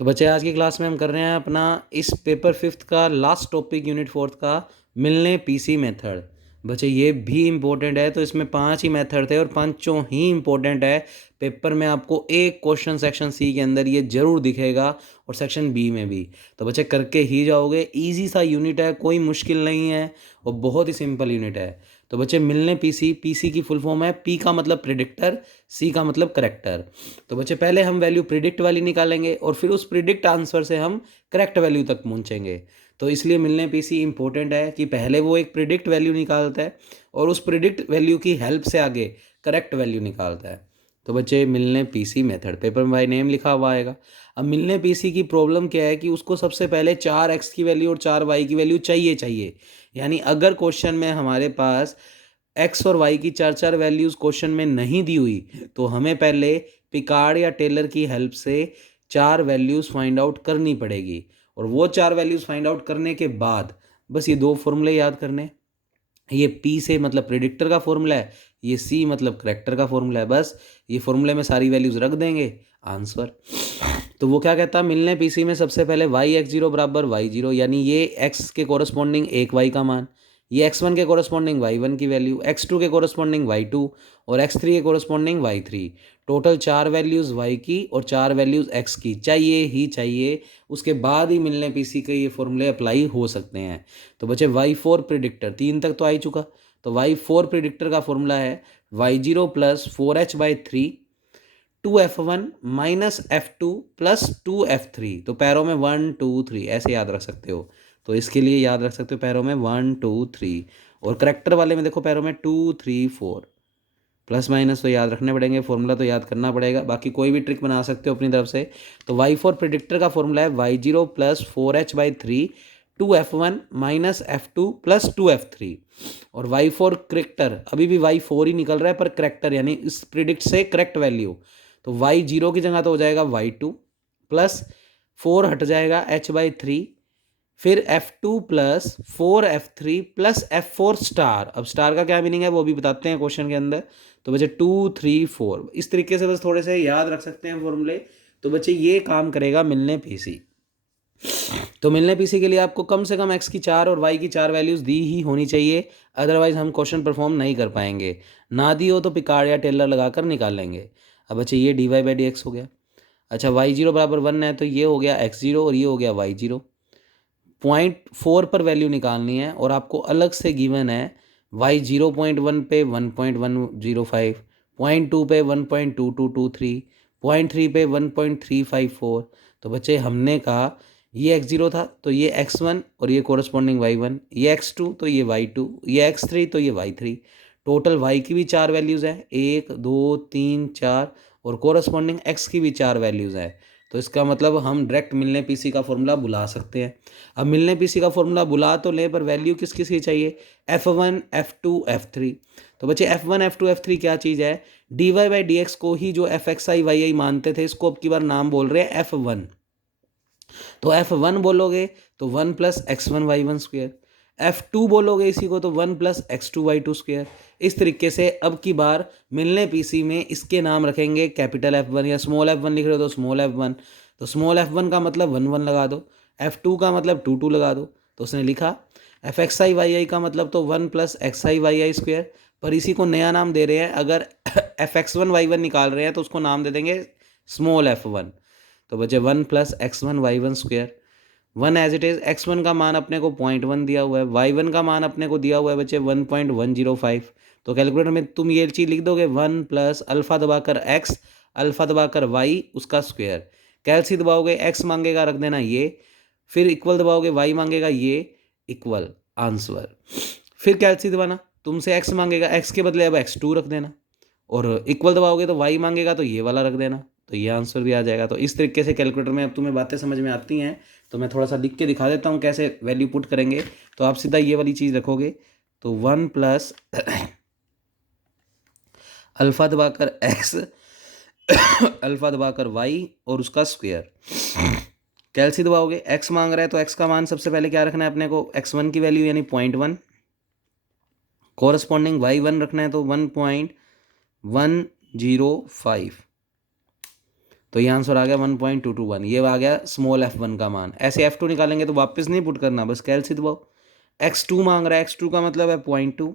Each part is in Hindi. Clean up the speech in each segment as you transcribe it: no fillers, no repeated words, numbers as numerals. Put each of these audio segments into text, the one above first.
तो बच्चे आज की क्लास में हम कर रहे हैं अपना इस पेपर 5th का लास्ट टॉपिक यूनिट 4th का मिलने पीसी मेथड। बच्चे ये भी इम्पोर्टेंट है, तो इसमें 5 ही मेथड थे और पांचों ही इम्पोर्टेंट है। पेपर में आपको एक क्वेश्चन सेक्शन सी के अंदर ये जरूर दिखेगा और सेक्शन बी में भी। तो बच्चे करके ही जाओगे, इजी सा यूनिट है, कोई मुश्किल नहीं है और बहुत ही सिंपल यूनिट है। तो बच्चे मिलने पीसी, पीसी की फुल फॉर्म है, पी का मतलब प्रिडिक्टर, सी का मतलब करेक्टर। तो बच्चे पहले हम वैल्यू प्रिडिक्ट वाली निकालेंगे और फिर उस प्रिडिक्ट आंसर से हम करेक्ट वैल्यू तक पहुंचेंगे। तो इसलिए मिलने पीसी इंपॉर्टेंट है कि पहले वो एक प्रिडिक्ट वैल्यू निकालता है और उस प्रिडिक्ट वैल्यू की हेल्प से आगे करेक्ट वैल्यू निकालता है। तो बच्चे मिलने पीसी मेथड पेपर में बाय नेम लिखा हुआ आएगा। अब मिलने पीसी की प्रॉब्लम क्या है कि उसको सबसे पहले 4x की वैल्यू और 4y की वैल्यू चाहिए। यानी अगर क्वेश्चन में हमारे पास x और y की चार चार वैल्यूज़ क्वेश्चन में नहीं दी हुई, तो हमें पहले पिकार्ड या टेलर की हेल्प से 4 वैल्यूज़ फाइंड आउट करनी पड़ेगी। और वो 4 वैल्यूज़ फाइंड आउट करने के बाद बस ये 2 फॉर्मूले याद करने। ये पी से मतलब प्रिडिक्टर का फॉर्मूला है, ये सी मतलब करेक्टर का फॉर्मूला है। बस ये फॉर्मूले में सारी वैल्यूज़ रख देंगे, आंसर। तो वो क्या कहता है, मिलने पीसी में सबसे पहले वाई एक्स जीरो बराबर वाई जीरो, यानी ये एक्स के कोरस्पॉन्डिंग एक वाई का मान, ये एक्स वन के कोरस्पॉन्डिंग वाई वन की वैल्यू, एक्स टू के कोरस्पॉन्डिंग वाई टू और एक्स थ्री के corresponding Y three. Total 4 values Y की और 4 वैल्यूज़ एक्स की चाहिए ही चाहिए। उसके बाद ही मिलने पीसी के ये फॉर्मूले अप्लाई हो सकते हैं। तो बचे वाई फोर प्रिडिक्टर, 3 तक तो आ ही चुका। तो वाई फोर प्रिडिक्टर का फॉर्मूला है Y zero plus 4h/3 2f1 minus f2 plus 2f3। तो पैरों में 1 2 3 ऐसे याद रख सकते हो। तो इसके लिए याद रख सकते हो पैरों में 1 2 3, और करेक्टर वाले में देखो पैरों में 2 3 4। प्लस माइनस तो याद रखने पड़ेंगे, फॉर्मूला तो याद करना पड़ेगा, बाकी कोई भी ट्रिक बना सकते हो अपनी तरफ से। तो वाई फोर प्रिडिक्टर का फॉर्मूला है Y zero plus 4h/3 2f1 minus f2 plus 2f3। और वाई फोर करेक्टर, अभी भी वाई फोर ही निकल रहा है पर करेक्टर यानी इस प्रिडिक्ट से करेक्ट वैल्यू। तो वाई जीरो की जगह तो हो जाएगा वाई टू प्लस 4 हट जाएगा h/3, फिर F2 plus 4F3 plus F4 star. अब स्टार का क्या मीनिंग है वो भी बताते हैं क्वेश्चन के अंदर। तो बच्चे 2 3 4 इस तरीके से बस थोड़े से याद रख सकते हैं फॉर्मूले। तो बच्चे ये काम करेगा मिलने पीसी। तो मिलने पीसी के लिए आपको कम से कम x की 4 और y की 4 वैल्यूज़ दी ही होनी चाहिए, अदरवाइज हम क्वेश्चन परफॉर्म नहीं कर पाएंगे। ना दी हो तो पिकार्ड या टेलर लगाकर निकाल लेंगे। अब बच्चे ये dy/dx हो गया। अच्छा, वाई जीरो बराबर 1 है तो ये हो गया x जीरो और ये हो गया y जीरो। 0.4 पर वैल्यू निकालनी है और आपको अलग से गिवन है वाई 0.1 पे 1.105, 0.2 पे 1.2223, 0.3 पे 1.354। तो बच्चे हमने कहा ये एक्स जीरो था तो ये एक्स वन और ये कोरस्पॉन्डिंग वाई वन, ये एक्स टू तो ये वाई टू, ये एक्स थ्री तो ये वाई थ्री। टोटल वाई की भी 4 वैल्यूज़ हैं, 1 2 3 4, और कोरस्पॉन्डिंग एक्स की भी 4 वैल्यूज़ हैं। तो इसका मतलब हम डायरेक्ट मिलने पीसी का फॉर्मूला बुला सकते हैं। अब मिलने पीसी का फॉर्मूला बुला तो ले, पर वैल्यू किस किस की चाहिए, F1 F2 F3। तो बच्चे F1 F2 F3 क्या चीज़ है, dy/dx को ही जो fxi yi मानते थे इसको अब की बार नाम बोल रहे हैं F1। तो F1 बोलोगे तो 1 plus x1 y1 square, F2 बोलोगे इसी को तो 1 प्लस x2 y2 स्क्वेयर। इस तरीके से अब की बार मिलने पीसी में इसके नाम रखेंगे कैपिटल F1 या स्मॉल F1 लिख रहे हो तो स्मॉल F1। तो स्मॉल F1 का मतलब 1 1 लगा दो, F2 का मतलब 2 2 लगा दो। तो उसने लिखा fxi yi का मतलब तो 1 प्लस xi yi स्क्वेयर, पर इसी को नया नाम दे रहे हैं। अगर fx1 y1 निकाल रहे हैं तो उसको नाम दे देंगे स्मॉल f1। तो बचे 1 plus x1 y1 square, 1 as it is. x1 का मान अपने को 0.1 दिया हुआ है, y1 का मान अपने को दिया हुआ है बच्चे 1.105। तो कैलकुलेटर में तुम ये चीज़ लिख दोगे 1 प्लस अल्फ़ा दबाकर x, अल्फ़ा दबाकर y उसका स्क्वेयर। कैलसी दबाओगे x मांगेगा रख देना ये, फिर इक्वल दबाओगे y मांगेगा ये, इक्वल आंसर। फिर कैलसी दबाना, तुमसे x मांगेगा, x के बदले अब x2 रख देना, और इक्वल दबाओगे तो y मांगेगा तो ये वाला रख देना, तो ये आंसर भी आ जाएगा। तो इस तरीके से कैलकुलेटर में अब तुम्हें बातें समझ में आती हैं। तो मैं थोड़ा सा लिख के दिखा देता हूँ कैसे वैल्यू पुट करेंगे। तो आप सीधा ये वाली चीज़ रखोगे, तो 1 प्लस अल्फ़ा दबाकर x अल्फ़ा दबाकर y और उसका स्क्वेयर। कैलसी दबाओगे, x मांग रहा है तो x का मान सबसे पहले क्या रखना है अपने को, x1 की वैल्यू यानी 0.1, कोरस्पॉन्डिंग y1 रखना है तो 1.105, तो ये आंसर आ गया 1.221। ये आ गया स्मॉल f1 का मान। ऐसे f2 निकालेंगे तो वापस नहीं पुट करना, बस कैलसी दबाओ। x2 मांग रहा है, x2 का मतलब है 0.2,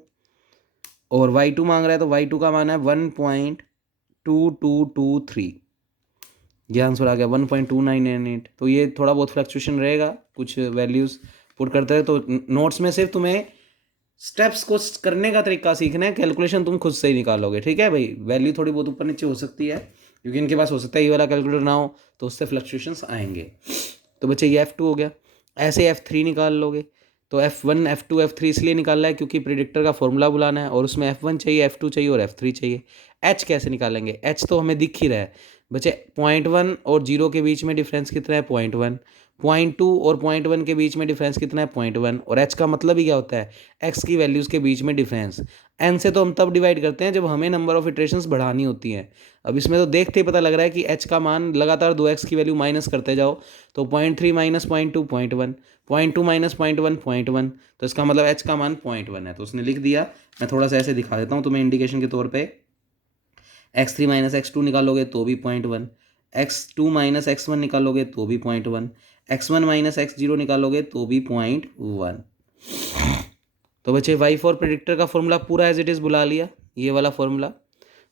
और y2 मांग रहा है तो y2 का मान है 1.2223। ये आंसर आ गया 1.2998। तो ये थोड़ा बहुत फ्लक्चुएशन रहेगा, कुछ वैल्यूज़ पुट करते हैं। तो नोट्स में सिर्फ तुम्हें स्टेप्स को करने का तरीका सीखना है, कैलकुलेशन तुम खुद से ही निकालोगे, ठीक है भाई। वैल्यू थोड़ी बहुत ऊपर नीचे हो सकती है, क्योंकि इनके पास हो सकता है ये वाला कैलकुलेटर ना हो, तो उससे फ्लक्चुएशंस आएंगे। तो बच्चे ये F2 हो गया। ऐसे F3 निकाल लोगे। तो F1 F2 F3 इसलिए निकालना है क्योंकि प्रिडिक्टर का फॉर्मूला बुलाना है, और उसमें F1 चाहिए, F2 चाहिए और F3 चाहिए। H कैसे निकालेंगे? H तो हमें दिख ही रहा है बच्चे, 0.1 और 0 के बीच में डिफरेंस कितना है? 0.1। 0.2 और 0.1 के बीच में डिफरेंस कितना है? 0.1। और H का मतलब ही क्या होता है? X की वैल्यूज़ के बीच में डिफरेंस। N से तो हम तब डिवाइड करते हैं जब हमें नंबर ऑफ इटरेशंस बढ़ानी होती हैं। अब इसमें तो देखते ही पता लग रहा है कि H का मान लगातार 2x की वैल्यू माइनस करते जाओ, तो 0.3 माइनस 0.2 0.1, 0.2 माइनस 0.1 0.1, तो इसका मतलब H का मान 0.1 है। तो उसने लिख दिया। मैं थोड़ा सा ऐसे दिखा देता हूँ तुम्हें इंडिकेशन के तौर पे। x3 माइनस x2 निकालोगे तो भी 0.1, x2 माइनस x1 निकालोगे तो भी 0.1, x1 माइनस x0 निकालोगे तो भी 0.1। तो बच्चे y4 प्रिडिक्टर का फॉर्मूला पूरा एज इट इज़ बुला लिया, ये वाला फॉर्मूला।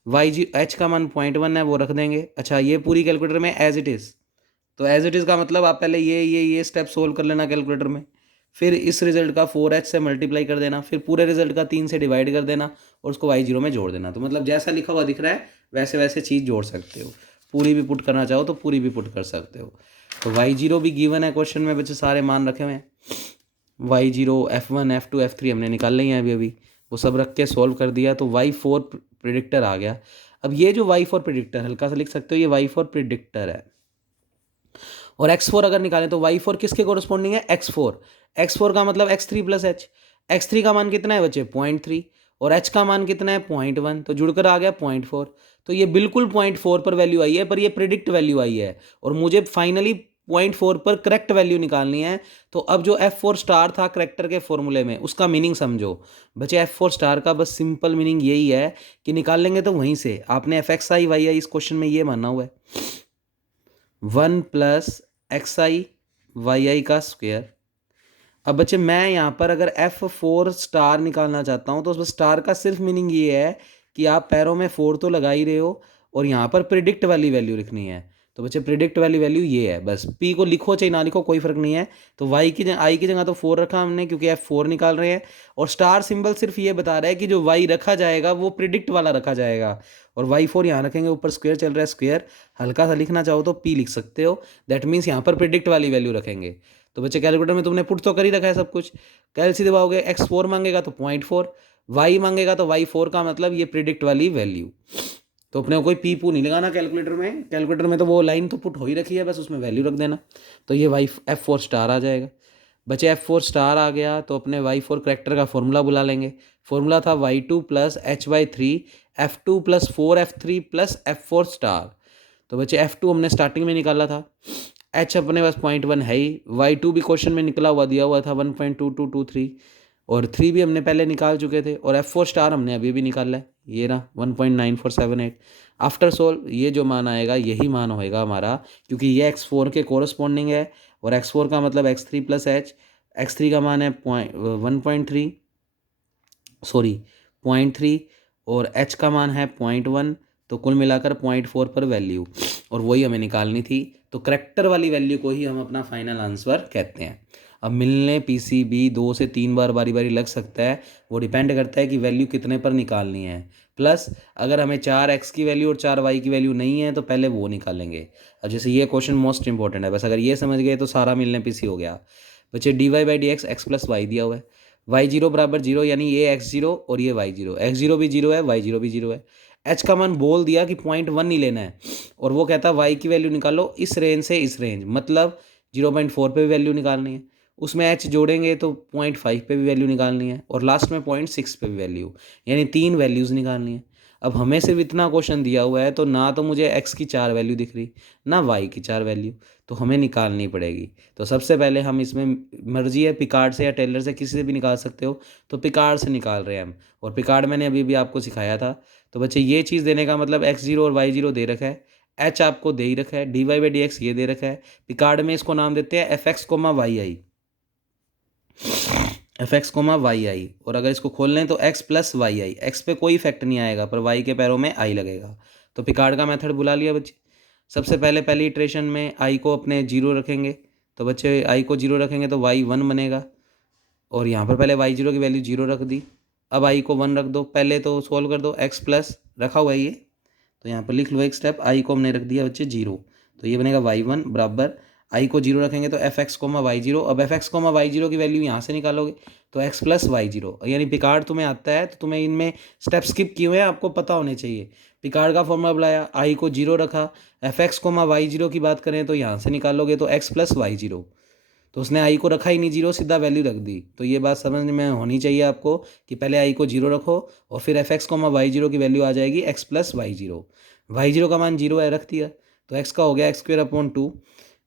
h का मान 0.1 है, वो रख देंगे। अच्छा, ये पूरी कैलकुलेटर में एज इट इज़। तो एज इट इज़ का मतलब आप पहले ये स्टेप सोल्व कर लेना कैलकुलेटर में, फिर इस रिजल्ट का 4h से मल्टीप्लाई कर देना, फिर पूरे रिजल्ट का 3 से डिवाइड कर देना, और उसको y0 में जोड़ देना। तो मतलब जैसा लिखा हुआ दिख रहा है वैसे वैसे चीज़ जोड़ सकते हो। पूरी भी पुट करना चाहो तो पूरी भी पुट कर सकते हो। तो y0 भी गिवन है क्वेश्चन में बच्चे, सारे मान रखे हुए हैं। y0 f1 f2 f3 हमने निकाल ली है अभी अभी, वो सब रख के सॉल्व कर दिया। तो y4 प्रिडिक्टर आ गया। अब ये जो y4 प्रिडिक्टर, हल्का सा लिख सकते हो, ये y4 प्रिडिक्टर है। और x4 अगर निकालें तो y4 किसके कोरस्पॉन्डिंग है? x4। x4 का मतलब x3 प्लस h। x3 का मान कितना है बच्चे? 0.3। और h का मान कितना है? 0.1। तो जुड़कर आ गया 0.4। तो ये बिल्कुल 0.4 पर वैल्यू आई है, पर ये प्रिडिक्ट वैल्यू आई है, और मुझे फाइनली 0.4 पर करेक्ट वैल्यू निकालनी है। तो अब जो F4 स्टार था करेक्टर के फॉर्मूले में, उसका मीनिंग समझो बच्चे। F4 स्टार का बस सिंपल मीनिंग यही है कि निकाल लेंगे तो वहीं से आपने fxi yi इस क्वेश्चन में ये मानना हुआ है, 1 प्लस xi yi का स्क्वायर। अब बच्चे मैं यहाँ पर अगर F4 स्टार निकालना चाहता हूँ तो उस स्टार का सिर्फ मीनिंग ये है कि आप पैरों में 4 तो लगा ही रहे हो, और यहाँ पर प्रिडिक्ट वाली वैल्यू लिखनी है। तो बच्चे प्रिडिक्ट वाली वैल्यू ये है, बस P को लिखो चाहे ना लिखो कोई फर्क नहीं है। तो आई की जगह तो 4 रखा हमने क्योंकि F4 निकाल रहे हैं, और स्टार सिंबल सिर्फ ये बता रहा है कि जो y रखा जाएगा वो प्रिडिक्ट वाला रखा जाएगा, और y4 यहाँ रखेंगे। ऊपर स्क्वायर चल रहा है, स्क्वायर हल्का सा लिखना चाहो तो P लिख सकते हो। दैट मीन्स यहाँ पर प्रिडिक्ट वाली वैल्यू रखेंगे। तो बच्चे कैलकुलेटर में तुमने पुट तो कर ही रखा है सब कुछ, कैलसी दबाओगे, x4 मांगेगा तो 0.4, y मांगेगा तो y4 का मतलब ये प्रिडिक्ट वाली वैल्यू। तो अपने को कोई पी पू नहीं लगाना कैलकुलेटर में, कैलकुलेटर में तो वो लाइन तो पुट हो ही रखी है, बस उसमें वैल्यू रख देना। तो ये F4 स्टार आ जाएगा। बचे F4 स्टार आ गया तो अपने y4 करेक्टर का फॉर्मूला बुला लेंगे। फॉर्मूला था y2 plus h/3 f2 plus 4f3 plus F4 star. तो बच्चे F2 हमने स्टार्टिंग में निकाला था, H अपने पास 0.1 है ही, y2 भी क्वेश्चन में निकला हुआ दिया हुआ था 1.2223, और 3 भी हमने पहले निकाल चुके थे, और F4 स्टार हमने अभी भी निकाला है, ये ना 1.9478। आफ्टर सोल्व ये जो मान आएगा यही मान होएगा हमारा, क्योंकि ये x4 के कोरस्पॉन्डिंग है, और x4 का मतलब x3 प्लस h। x3 का मान है 1.3 सॉरी 0.3, और h का मान है 0.1। तो कुल मिलाकर 0.4 पर वैल्यू, और वही हमें निकालनी थी। तो करेक्टर वाली वैल्यू को ही हम अपना फाइनल आंसर कहते हैं। अब मिलने पीसीबी 2 से 3 बार बारी बारी लग सकता है, वो डिपेंड करता है कि वैल्यू कितने पर निकालनी है। प्लस अगर हमें 4x की वैल्यू और 4y की वैल्यू नहीं है तो पहले वो निकालेंगे। अब जैसे ये क्वेश्चन मोस्ट इंपॉर्टेंट है, बस अगर ये समझ गए तो सारा मिलने पीसी हो गया। बच्चे dy/dx x प्लस वाई दिया हुआ है, y0 बराबर 0, यानी ये x0 और ये y0, x0 भी 0 है, y0 भी 0 है। h का मान बोल दिया कि 0.1 नहीं लेना है, और वो कहता है y की वैल्यू निकालो इस रेंज से इस रेंज, मतलब 0.4 पे भी वैल्यू निकालनी है, उसमें h जोड़ेंगे तो 0.5 पे भी वैल्यू निकालनी है, और लास्ट में 0.6 पे भी वैल्यू, यानी 3 वैल्यूज़ निकालनी है। अब हमें सिर्फ इतना क्वेश्चन दिया हुआ है, तो ना तो मुझे x की 4 वैल्यू दिख रही, ना y की 4 वैल्यू, तो हमें निकालनी पड़ेगी। तो सबसे पहले हम इसमें, मर्जी है पिकार्ड से या टेलर से, किसी से भी निकाल सकते हो, तो पिकार्ड से निकाल रहे हैं हम, और पिकार्ड मैंने अभी भी आपको सिखाया था। तो बच्चे ये चीज़ देने का मतलब x0 और y0 दे रखा है, एच आपको दे ही रखा है, dy बाई डी एक्स ये दे रखा है। पिकार्ड में इसको नाम देते हैं एफ एक्स कोमा वाई आई, एफ एक्स कोमा वाई आई। और अगर इसको खोल लें तो एक्स प्लस वाई आई, एक्स पे कोई इफेक्ट नहीं आएगा पर वाई के पैरों में आई लगेगा। तो पिकार्ड का मेथड बुला लिया बच्चे। सबसे पहले पहली इटरेशन में आई को अपने जीरो रखेंगे, तो बच्चे आई को जीरो रखेंगे तो वाई वन बनेगा, और यहाँ पर पहले वाई जीरो की वैल्यू जीरो रख दी। अब आई को वन रख दो, पहले तो सोल्व कर दो, एक्स प्लस रखा हुआ है ये, तो यहाँ पर लिख लो एक स्टेप, आई को हमने रख दिया बच्चे जीरो, तो ये बनेगा वाई वन बराबर आई को जीरो रखेंगे तो F X comma Y zero. अब F X comma Y zero की वैल्यू यहाँ से निकालोगे तो एक्स प्लस वाई जीरो, यानी पिकार्ड तुम्हें आता है तो तुम्हें इनमें स्टेप स्किप किए हुए हैं, आपको पता होने चाहिए। पिकार्ड का फॉर्मूला बुलाया, आई को जीरो रखा, F X comma Y zero की बात करें तो यहाँ से निकालोगे तो एक्स प्लस वाई जीरो, तो उसने आई को रखा ही नहीं जीरो, सीधा वैल्यू रख दी। तो ये बात समझ में होनी चाहिए आपको कि पहले आई को जीरो रखो और फिर F X comma Y zero की वैल्यू आ जाएगी X plus Y zero. Y zero का मान जीरो है, रख दिया, तो एक्स का हो गया एक्स स्क्वेयर अपॉन टू।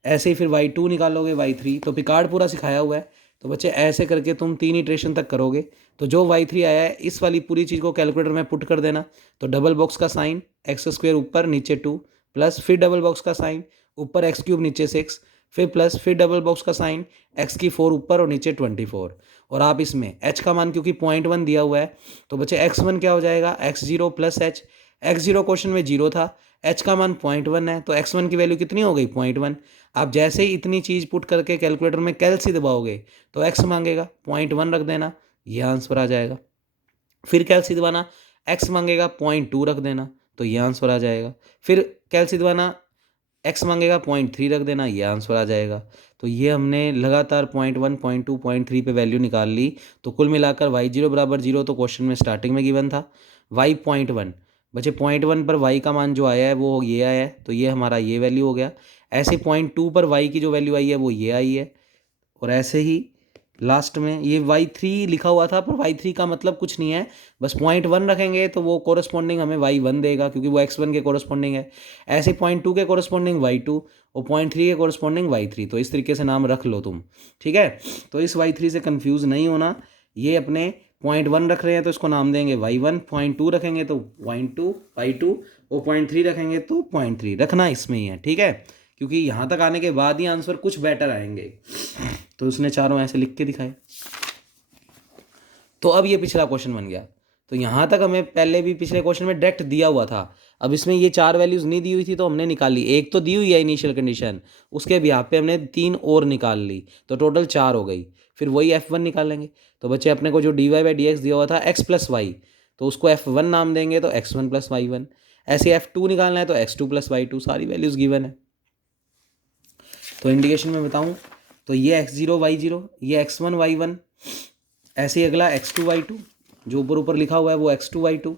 ऐसे ही फिर वाई टू निकालोगे, वाई थ्री, तो पिकार्ड पूरा सिखाया हुआ है, तो बच्चे ऐसे करके तुम 3 इटरेशन तक करोगे। तो जो वाई थ्री आया है इस वाली पूरी चीज़ को कैलकुलेटर में पुट कर देना, तो डबल बॉक्स का साइन एक्स स्क्वेयर ऊपर नीचे टू, प्लस फिर डबल बॉक्स का साइन ऊपर एक्स क्यूब नीचे सिक्स, फिर प्लस फिर डबल बॉक्स का साइन एक्स की फोर ऊपर और नीचे 24। और आप इसमें एच का मान क्योंकि 0.1 दिया हुआ है तो बच्चे एक्स वन क्या हो जाएगा, x zero plus H, x zero question में जीरो था, एच का मान 0.1 है तो एक्स वन की वैल्यू कितनी हो गई 0.1। आप जैसे ही इतनी चीज़ पुट करके कैलकुलेटर में कैलसी दबाओगे तो एक्स मांगेगा 0.1 रख देना, ये आंसर आ जाएगा। फिर कैलसी दबाना, एक्स मांगेगा 0.2 रख देना, तो ये आंसर आ जाएगा। फिर कैलसी दबाना, एक्स मांगेगा 0.3 रख देना, ये आंसर आ जाएगा। तो ये हमने लगातार 0.1 0.2 0.3 पे वैल्यू निकाल ली, तो कुल मिलाकर वाई जीरो बराबर जीरो तो क्वेश्चन में स्टार्टिंग में गिवन था। वाई 0.1 बचे, 0.1 पर वाई का मान जो आया है वो ये आया है, तो ये हमारा ये वैल्यू हो गया। ऐसे 0.2 पर वाई की जो वैल्यू आई है वो ये आई है, और ऐसे ही लास्ट में ये वाई थ्री लिखा हुआ था पर वाई थ्री का मतलब कुछ नहीं है, बस 0.1 रखेंगे तो वो कोरस्पॉन्डिंग हमें वाई वन देगा क्योंकि वो x1 के कोरस्पॉन्डिंग है। ऐसे 0.2 के कोरस्पॉन्डिंग वाई टू और 0.3 के कोरस्पॉन्डिंग वाई थ्री, तो इस तरीके से नाम रख लो तुम, ठीक है। तो इस वाई थ्री से कन्फ्यूज़ नहीं होना, ये अपने 0.1 रख रहे हैं तो इसको नाम देंगे वाई वन, 0.2 रखेंगे तो वाई टू और 0.3 रखेंगे तो 0.3 रखना इसमें ही है, ठीक है, क्योंकि यहाँ तक आने के बाद ही आंसर कुछ बेटर आएंगे। तो उसने चारों ऐसे लिख के दिखाए। तो अब ये पिछला क्वेश्चन बन गया, तो यहाँ तक हमें पहले भी पिछले क्वेश्चन में डायरेक्ट दिया हुआ था। अब इसमें ये चार वैल्यूज़ नहीं दी हुई थी तो हमने निकाली, एक तो दी हुई है इनिशियल कंडीशन, उसके भी यहाँ पे हमने 3 और निकाल ली, तो टोटल 4 हो गई। फिर वही F1 निकालेंगे, तो बच्चे अपने को जो dy बाई डी एक्स दिया हुआ था x प्लस वाई, तो उसको F1 नाम देंगे तो x1 प्लस वाई वन। ऐसे F2 निकालना है तो x2 प्लस वाई टू, सारी वैल्यूज़ गिवन है। तो इंडिकेशन में बताऊँ तो ये x0 y0, ये x1 y1, ऐसे ही अगला x2 y2, जो ऊपर ऊपर लिखा हुआ है वो x2 y2,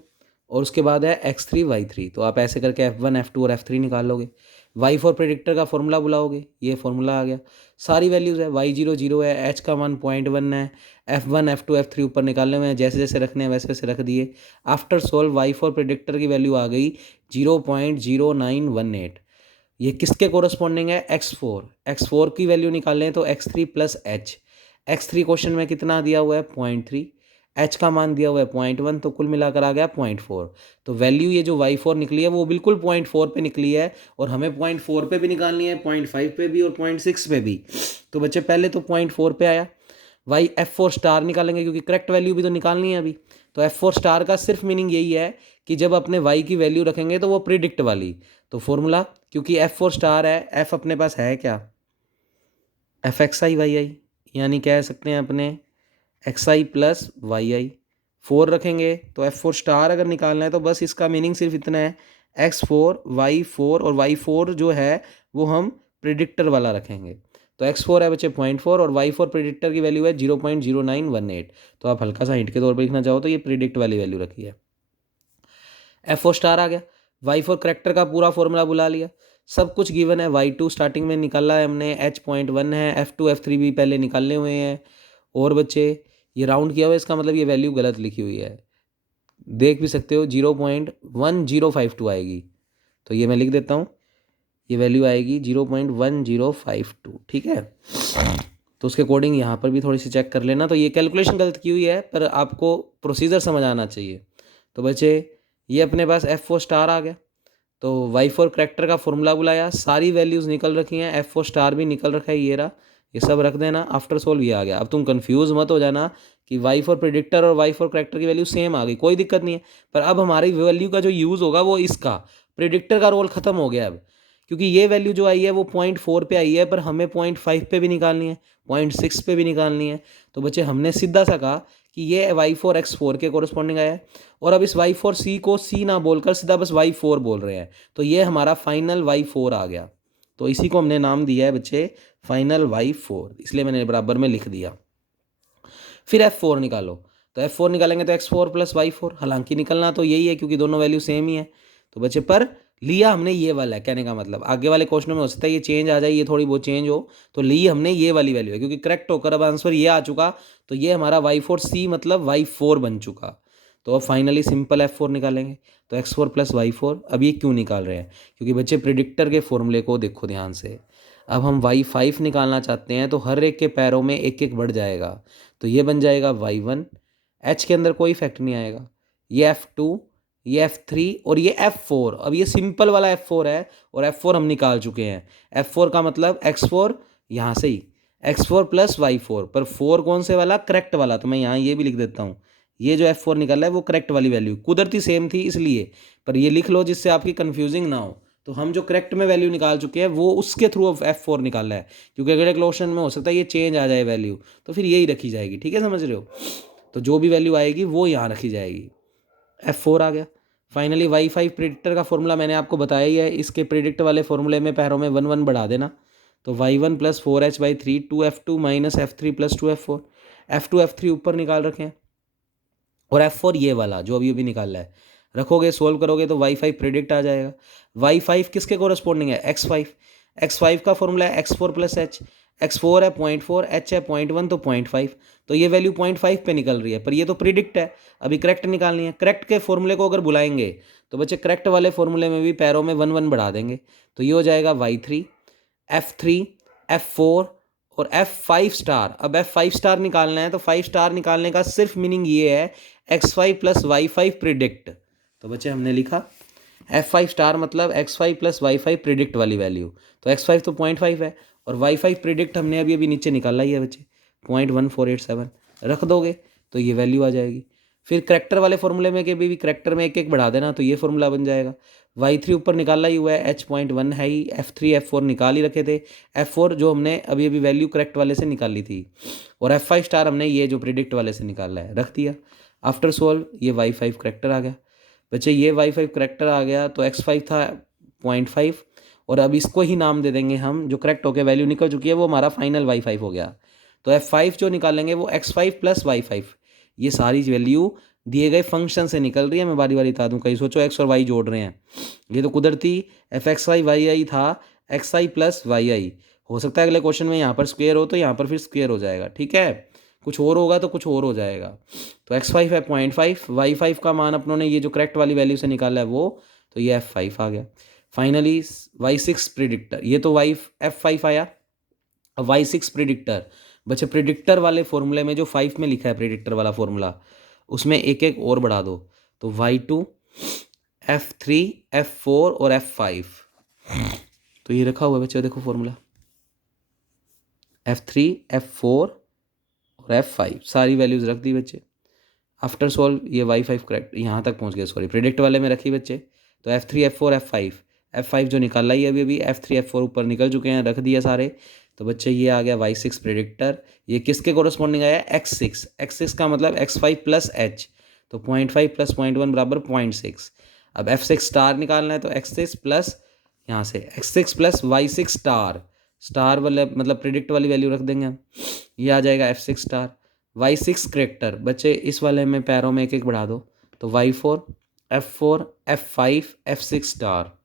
और उसके बाद है x3 y3। तो आप ऐसे करके F1 F2 और F3 निकाल लोगे। y4 प्रेडिक्टर का फॉर्मूला बुलाओगे, ये फॉर्मूला आ गया, सारी वैल्यूज़ है, y0 0 है, h का मान 0.1 है, F1 F2 F3 ऊपर निकालने में जैसे जैसे रखने हैं वैसे वैसे रख दिए। आफ्टर सोल्व y4 प्रेडिक्टर की वैल्यू आ गई 0.0918। ये किसके कोरस्पॉन्डिंग है, x4 की वैल्यू निकाल लें तो x3 plus H, x3 question में कितना दिया हुआ है 0.3, h का मान दिया हुआ है 0.1, तो कुल मिलाकर आ गया 0.4। तो वैल्यू ये जो y4 निकली है वो बिल्कुल 0.4 पे निकली है, और हमें 0.4 पे भी निकालनी है, 0.5 पे भी और 0.6 पे भी। तो बच्चे पहले तो 0.4 पे आया, F4 स्टार निकालेंगे क्योंकि करेक्ट वैल्यू भी तो निकालनी है अभी। तो F4 स्टार का सिर्फ मीनिंग यही है कि जब अपने y की वैल्यू रखेंगे तो वो प्रिडिक्ट वाली, तो फॉर्मूला क्योंकि F4 स्टार है, f अपने पास है क्या, एफ एक्स आई वाई आई, यानी कह सकते हैं अपने XI प्लस वाई आई। 4 रखेंगे तो F4 स्टार अगर निकालना है तो बस इसका मीनिंग सिर्फ इतना है, x4 y4 और y4 जो है वो हम प्रिडिक्टर वाला रखेंगे। तो x4 है बच्चे 0.4 और y4 प्रिडिक्टर की वैल्यू है 0.0918। तो आप हल्का सा हिंट के तौर पर लिखना चाहो तो ये प्रिडिक्ट वाली वैल्यू रखी है। F4 स्टार आ गया, y4 करेक्टर का पूरा फॉर्मूला बुला लिया, सब कुछ गिवन है। y2 स्टार्टिंग में निकाला है हमने, h.1 है, F2 F3 भी पहले निकालने हुए हैं। और बच्चे ये राउंड किया हुआ है, इसका मतलब ये वैल्यू गलत लिखी हुई है, देख भी सकते हो 0.1052 आएगी, तो ये मैं लिख देता हूँ, ये वैल्यू आएगी 0.1052, ठीक है। तो उसके अकॉर्डिंग यहाँ पर भी थोड़ी सी चेक कर लेना। तो ये कैलकुलेशन गलत की हुई है पर आपको प्रोसीजर समझ आना चाहिए। तो बच्चे ये अपने पास F4 स्टार आ गया, तो y4 करैक्टर का फॉर्मूला बुलाया, सारी वैल्यूज़ निकल रखी हैं, F4 स्टार भी निकल रखा है, ये रहा, ये सब रख देना। आफ्टर सोल्व ये आ गया। अब तुम कंफ्यूज मत हो जाना कि y4 प्रिडिक्टर और y4 करैक्टर की वैल्यू सेम आ गई, कोई दिक्कत नहीं है। पर अब हमारी वैल्यू का जो यूज़ होगा वो इसका, प्रिडिक्टर का रोल ख़त्म हो गया अब, क्योंकि ये वैल्यू जो आई है वो 0.4 पे आई है, पर हमें 0.5 पे भी निकालनी है, 0.6 पे भी निकालनी है। तो बच्चे हमने सीधा सा कहा कि ये y4 x4 के कोरस्पॉन्डिंग आया है, और अब इस y4c को c ना बोलकर सीधा बस y4 बोल रहे हैं, तो ये हमारा फाइनल y4 आ गया। तो इसी को हमने नाम दिया है बच्चे फाइनल y4, इसलिए मैंने बराबर में लिख दिया। फिर f4 निकालो, तो f4 निकालेंगे तो x4 प्लस y4, हालांकि निकलना तो यही है क्योंकि दोनों वैल्यू सेम ही है। तो बच्चे पर लिया हमने ये वाला है, कहने का मतलब आगे वाले क्वेश्चन में हो सकता है ये चेंज आ जाए, ये थोड़ी बहुत चेंज हो, तो ली हमने ये वाली वैल्यू है, क्योंकि करेक्ट होकर अब आंसर ये आ चुका, तो ये हमारा y4c मतलब y4 बन चुका। तो अब फाइनली सिंपल f4 निकालेंगे, तो x4 प्लस y4। अब ये क्यों निकाल रहे हैं, क्योंकि बच्चे प्रिडिक्टर के फॉर्मूले को देखो ध्यान से। अब हम y5 निकालना चाहते हैं, तो हर एक के पैरों में एक एक बढ़ जाएगा, तो ये बन जाएगा y1, h के अंदर कोई इफेक्ट नहीं आएगा, ये f2, ये F3 और ये F4। अब ये सिंपल वाला F4 है, और F4 हम निकाल चुके हैं। F4 का मतलब x4, यहाँ से ही x4 प्लस y4, पर 4 कौन से वाला, करेक्ट वाला, तो मैं यहाँ ये भी लिख देता हूँ, ये जो F4 निकल रहा है वो करेक्ट वाली वैल्यू, कुदरती सेम थी इसलिए, पर ये लिख लो जिससे आपकी कन्फ्यूजिंग ना हो। तो हम जो करेक्ट में वैल्यू निकाल चुके हैं वो उसके थ्रू F4 निकाला है, क्योंकि अगले क्वेश्चन में हो सकता है ये चेंज आ जाए वैल्यू, तो फिर यही रखी जाएगी, ठीक है, समझ रहे हो। तो जो भी वैल्यू आएगी वो यहाँ रखी जाएगी। F4 आ गया। फाइनली y5 प्रिडिक्टर का फॉर्मूला मैंने आपको बताया ही है, इसके प्रिडिक्ट वाले फॉर्मूले में पैरों में 1 1 बढ़ा देना, तो y1 plus 4h/3 2f2 minus f3 plus 2f4, f2 f3 ऊपर निकाल रखे हैं, और f4 ये वाला जो अभी अभी निकाला है, रखोगे सोल्व करोगे तो y5 प्रिडिक्ट आ जाएगा। y5 किसके कोरस्पॉन्डिंग है, x5, x5 का फॉर्मूला है x4 प्लस h, x4 है 0.4, h है 0.1, तो 0.5, तो ये वैल्यू 0.5 पे निकल रही है, पर ये तो प्रिडिक्ट है, अभी करेक्ट निकालनी है। करेक्ट के फॉर्मूले को अगर बुलाएंगे तो बच्चे करेक्ट वाले फॉर्मूले में भी पैरों में 1 1 बढ़ा देंगे, तो ये हो जाएगा y3, f3, f4 और f5 स्टार। अब f5 स्टार निकालना है, तो 5 स्टार निकालने का सिर्फ मीनिंग ये है x5 प्लस y5 प्रिडिक्ट। तो बच्चे हमने लिखा f5 स्टार मतलब x5 प्लस y5 प्रिडिक्ट वाली वैल्यू, तो x5 तो 0.5 है, और y5 प्रिडिक्ट हमने अभी अभी नीचे निकाला ही है बच्चे 0.1487, रख दोगे तो ये वैल्यू आ जाएगी। फिर करेक्टर वाले फॉर्मूले में के भी करेक्टर में एक एक बढ़ा देना, तो ये फॉर्मूला बन जाएगा। y3 ऊपर निकाला ही हुआ है, h.1 है ही, f3 f4 निकाल ही रखे थे, f4 जो हमने अभी अभी वैल्यू करेक्ट वाले से निकाली थी, और f5 स्टार हमने ये जो प्रिडिक्ट वाले से निकाला है, रख दिया। आफ्टर सोल्व ये y5 करेक्टर आ गया बच्चे, ये y5 करेक्टर आ गया, तो x5 था 0.5, और अब इसको ही नाम दे देंगे हम, जो करेक्ट होकर वैल्यू निकल चुकी है वो हमारा फाइनल y5 हो गया। तो f5 जो निकालेंगे वो x5 प्लस y5, ये सारी वैल्यू दिए गए फंक्शन से निकल रही है। मैं बारी बारी बता दूँ, कहीं सोचो x और y जोड़ रहे हैं, ये तो कुदरती fxy yi था, xi प्लस yi, हो सकता है अगले क्वेश्चन में यहाँ पर स्क्वेयर हो तो यहाँ पर फिर स्क्वेयर हो जाएगा, ठीक है, कुछ और होगा तो कुछ और हो जाएगा। तो x5 है 0.5, y5 का मान अपनों ने ये जो करेक्ट वाली वैल्यू से निकाला है वो, तो ये f5 आ गया। फाइनली y6 प्रिडिक्टर, ये तो f5 आया। अब y6 प्रिडिक्टर बच्चे, प्रिडिक्टर वाले फॉर्मूले में जो 5 में लिखा है प्रिडिक्टर वाला फॉर्मूला, उसमें एक एक और बढ़ा दो, तो y2, f3, f4 और f5, तो ये रखा हुआ है बच्चे, देखो फॉर्मूला f3, f4 और f5 सारी वैल्यूज रख दी बच्चे। आफ्टर सोल्व ये y5 करेक्ट यहाँ तक पहुँच गए, सॉरी प्रिडिक्ट वाले में रखी बच्चे, तो f3 f4 f5 जो निकाला ही अभी अभी, f3 f4 ऊपर निकल चुके हैं, रख दिया सारे। तो बच्चे ये आ गया y6 प्रिडिक्टर, ये किसके कोरस्पॉन्डिंग आया, x6 का मतलब x5 प्लस h, तो 0.5 प्लस 0.1 बराबर 0.6। अब f6 स्टार निकालना है, तो x6 प्लस यहाँ से x6 प्लस y6 स्टार वाले मतलब प्रिडिक्ट वाली वैल्यू रख देंगे हम, ये आ जाएगा f6 स्टार। y6 करेक्टर बच्चे, इस वाले में पैरों में एक एक बढ़ा दो, तो y4, f4, f5, f6 star,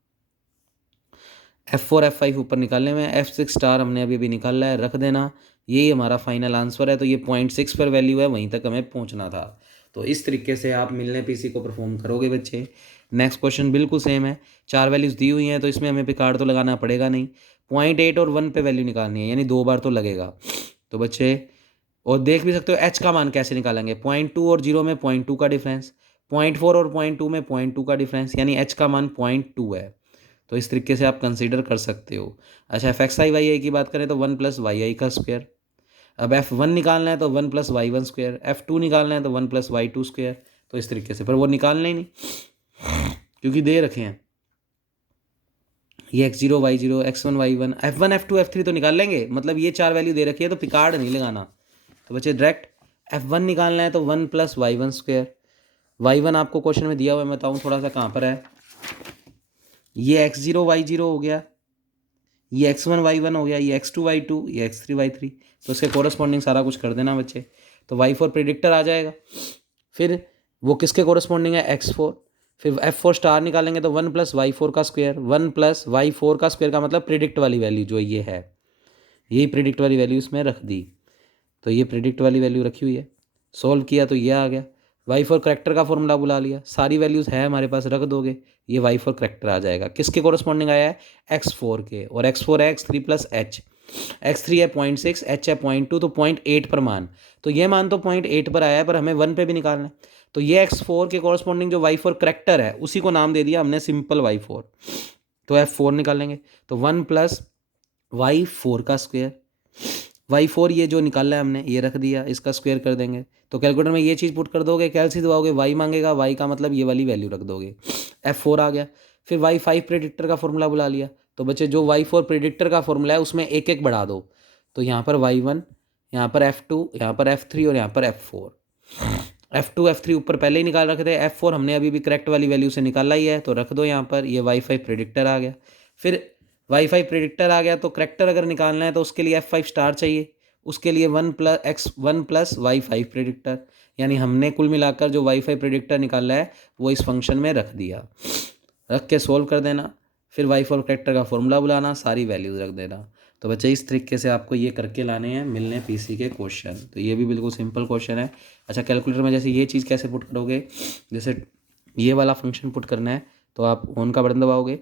f4 f5 ऊपर निकालने में, f6 स्टार हमने अभी अभी निकाला है, रख देना, यही हमारा फाइनल आंसर है। तो ये 0.6 पर वैल्यू है, वहीं तक हमें पहुंचना था। तो इस तरीके से आप मिलने पीसी को परफॉर्म करोगे बच्चे। नेक्स्ट क्वेश्चन बिल्कुल सेम है, 4 वैल्यूज़ दी हुई हैं, तो इसमें हमें पिकार्ड तो लगाना पड़ेगा नहीं, 0.8 और 1 पे वैल्यू निकालनी है, यानी 2 बार तो लगेगा। तो बच्चे और देख भी सकते हो h का मान कैसे निकालेंगे, 0.2 और 0 में 0.2 का डिफरेंस, 0.4 और 0.2 में 0.2 का डिफरेंस, यानी h का मान 0.2 है। तो इस तरीके से आप कंसीडर कर सकते हो। अच्छा, एफ एक्स आई वाई आई की बात करें तो 1 + y i²। अब F1 निकालना है तो 1 + y1²। F2 निकालना है तो 1 + y2²। तो इस तरीके से, पर वो निकालना ही नहीं क्योंकि दे रखे हैं ये x0 y0 x1 y1 f1 f2 f3 तो निकाल लेंगे, मतलब ये 4 वैल्यू दे रखी है तो पिकार्ड नहीं लगाना। तो बच्चे डायरेक्ट f1 निकालना है तो 1 + y1²। y1 आपको क्वेश्चन में दिया हुआ है, मैं बताऊँ थोड़ा सा कहाँ पर है। ये x0 y0 हो गया, ये x1 y1 हो गया, ये x2 y2, ये x3 y3। तो इसके कोरस्पॉन्डिंग सारा कुछ कर देना बच्चे। तो y4 प्रिडिक्टर आ जाएगा, फिर वो किसके कोरस्पॉन्डिंग है, x4। फिर F4 निकालेंगे तो 1 + y4²। 1 + y4² का मतलब प्रिडिक्ट वाली वैल्यू जो ये है, यही प्रिडिक्ट वाली वैल्यू इसमें रख दी। तो ये प्रिडिक्ट वाली वैल्यू रखी हुई है, सोल्व किया तो ये आ गया। y4 करेक्टर का फॉर्मूला बुला लिया, सारी वैल्यूज़ है हमारे पास, रख दोगे, ये y4 करेक्टर आ जाएगा। किसके कोरस्पॉन्डिंग आया है, x4 के, और x4 है x3 + h। x3 है 0.6, h है 0.2, तो 0.8 पर मान, तो ये मान तो 0.8 पर आया है, पर हमें 1 पे भी निकालना है। तो ये x4 के कोरस्पॉन्डिंग जो y4 करेक्टर है उसी को नाम दे दिया हमने सिंपल y4। तो f4 निकालेंगे तो 1 + y4²। y4 ये जो निकाला है हमने ये रख दिया, इसका स्क्वायर कर देंगे। तो कैलकुलेटर में ये चीज़ पुट कर दोगे, कैलसी दबाओगे, y मांगेगा, y का मतलब ये वाली वैल्यू रख दोगे, f4 आ गया। फिर y5 प्रेडिक्टर का फॉर्मूला बुला लिया। तो बच्चे जो y4 प्रेडिक्टर का फॉर्मूला है उसमें एक एक बढ़ा दो। तो यहाँ पर y1, यहाँ पर f2, यहाँ पर f3 और यहाँ पर f4। f2 f3 ऊपर पहले ही निकाल रखे थे, f4 हमने अभी भी करेक्ट वाली वैल्यू से निकाला ही है, तो रख दो यहाँ पर। ये y5 प्रेडिक्टर आ गया। फिर y5 प्रेडिक्टर आ गया तो करेक्टर अगर निकालना है तो उसके लिए f5 चाहिए, उसके लिए 1 + y5 प्रेडिक्टर, यानी हमने कुल मिलाकर जो y5 प्रेडिक्टर निकाला है वो इस फंक्शन में रख दिया। रख के सोल्व कर देना, फिर y4 करेक्टर का फॉर्मूला बुलाना, सारी वैल्यूज रख देना। तो बच्चे इस तरीके से आपको ये करके लाने हैं मिलने पीसी के क्वेश्चन। तो ये भी बिल्कुल सिंपल क्वेश्चन है। अच्छा, कैलकुलेटर में जैसे ये चीज़ कैसे पुट करोगे, जैसे ये वाला फंक्शन पुट करना है तो आप ऑन का बटन दबाओगे,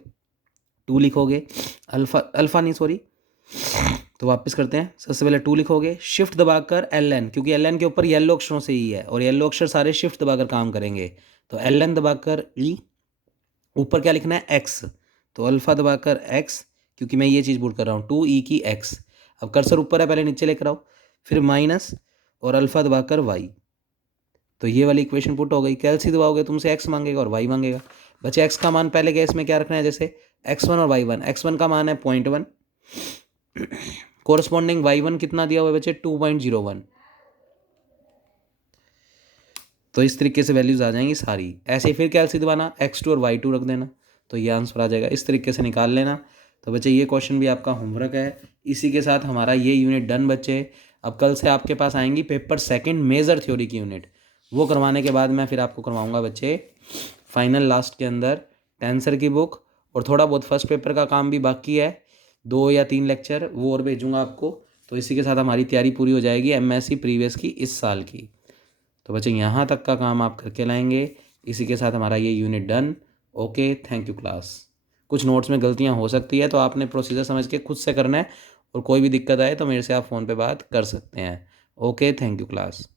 2 लिखोगे, अल्फ़ा नहीं सॉरी, तो वापस करते हैं। सबसे पहले 2 लिखोगे, शिफ्ट दबाकर ln, क्योंकि ln के ऊपर येलो अक्षरों से ही है और येलो अक्षर सारे शिफ्ट दबाकर काम करेंगे। तो ln दबाकर ई, ऊपर क्या लिखना है x, तो अल्फ़ा दबाकर x, क्योंकि मैं ये चीज़ पुट कर रहा हूँ 2e की x। अब कर्सर ऊपर है, पहले नीचे लेकर आओ, फिर माइनस और अल्फ़ा दबाकर y। तो ये वाली इक्वेशन पुट हो गई। कैलसी दबाओगे तुमसे x मांगेगा और y मांगेगा। बच्चे x का मान पहले केस में क्या रखना है, जैसे x1 और y1। x1 का मान है 0.1, कोरस्पॉन्डिंग y1 कितना दिया हुआ है बच्चे, 2.01। तो इस तरीके से वैल्यूज़ आ जाएंगी सारी। ऐसे ही फिर कैलसी दबाना, x2 और y2 रख देना, तो ये आंसर आ जाएगा। इस तरीके से निकाल लेना। तो बच्चे ये क्वेश्चन भी आपका होमवर्क है। इसी के साथ हमारा ये यूनिट डन बच्चे। अब कल से आपके पास आएंगी पेपर सेकंड मेजर थ्योरी की यूनिट, वो करवाने के बाद मैं फिर आपको करवाऊँगा बच्चे फाइनल लास्ट के अंदर टेंसर की बुक, और थोड़ा बहुत फर्स्ट पेपर का काम भी बाकी है, 2 या 3 लेक्चर वो और भेजूँगा आपको। तो इसी के साथ हमारी तैयारी पूरी हो जाएगी एमएससी प्रीवियस की इस साल की। तो बच्चे यहाँ तक का काम आप करके लाएंगे। इसी के साथ हमारा ये unit done. Okay, thank you class. कुछ नोट्स में गलतियाँ हो सकती है तो आपने प्रोसीजर समझ के खुद से करना है, और कोई भी दिक्कत आए तो मेरे से आप फ़ोन पे बात कर सकते हैं। Okay, thank you class.